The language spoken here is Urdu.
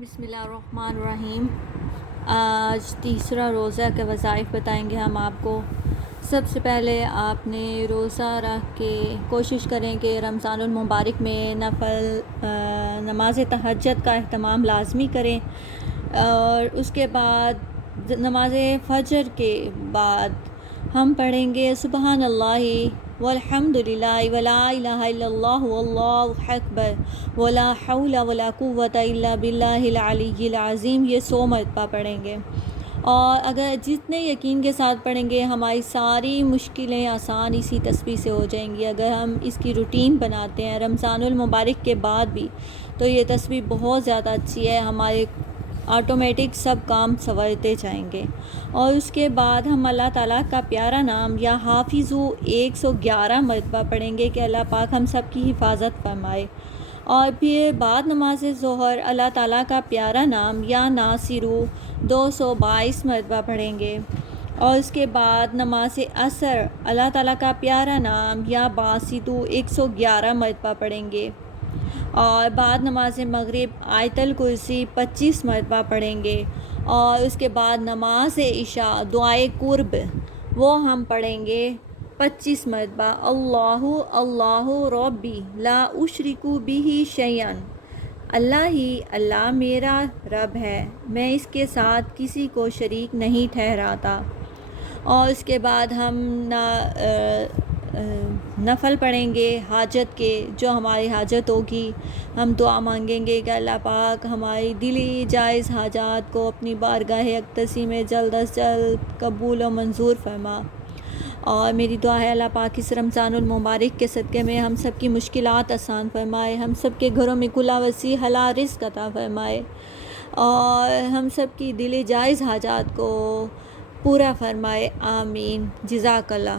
بسم اللہ الرحمن الرحیم۔ آج تیسرا روزہ کے وظائف بتائیں گے ہم آپ کو۔ سب سے پہلے آپ نے روزہ رکھ کے کوشش کریں کہ رمضان المبارک میں نماز تہجد کا اہتمام لازمی کریں، اور اس کے بعد نماز فجر کے بعد ہم پڑھیں گے سبحان اللہ والحمد للہ ولا الہ الا اللہ واللہ اکبر ولا حول ولا قوۃ الا باللہ العلی العظیم، یہ 100 مرتبہ پڑھیں گے۔ اور اگر جتنے یقین کے ساتھ پڑھیں گے ہماری ساری مشکلیں آسان اسی تسبیح سے ہو جائیں گی۔ اگر ہم اس کی روٹین بناتے ہیں رمضان المبارک کے بعد بھی تو یہ تسبیح بہت زیادہ اچھی ہے، ہمارے آٹومیٹک سب کام سنورتے جائیں گے۔ اور اس کے بعد ہم اللہ تعالیٰ کا پیارا نام یا حافظو 111 مرتبہ پڑھیں گے کہ اللہ پاک ہم سب کی حفاظت فرمائے۔ اور پھر بعد نماز ظہر اللہ تعالیٰ کا پیارا نام یا ناصرو 222 مرتبہ پڑھیں گے۔ اور اس کے بعد نماز عصر اللہ تعالیٰ کا پیارا نام یا باسطو 111 مرتبہ پڑھیں گے۔ اور بعد نماز مغرب آیت الکرسی 25 مرتبہ پڑھیں گے۔ اور اس کے بعد نماز عشاء دعائے قرب وہ ہم پڑھیں گے 25 مرتبہ، اللہ اللہ ربی لا اشرک بہ شیئا، اللہ میرا رب ہے، میں اس کے ساتھ کسی کو شریک نہیں ٹھہراتا۔ اور اس کے بعد ہم نفل پڑھیں گے حاجت کے، جو ہماری حاجت ہوگی ہم دعا مانگیں گے کہ اللہ پاک ہماری دلی جائز حاجات کو اپنی بارگاہ اقدسی میں جلد از جلد قبول و منظور فرما۔ اور میری دعا ہے اللہ پاک اس رمضان المبارک کے صدقے میں ہم سب کی مشکلات آسان فرمائے، ہم سب کے گھروں میں کھلا وسیع حلال رزق عطا فرمائے، اور ہم سب کی دلی جائز حاجات کو پورا فرمائے، آمین۔ جزاک اللہ۔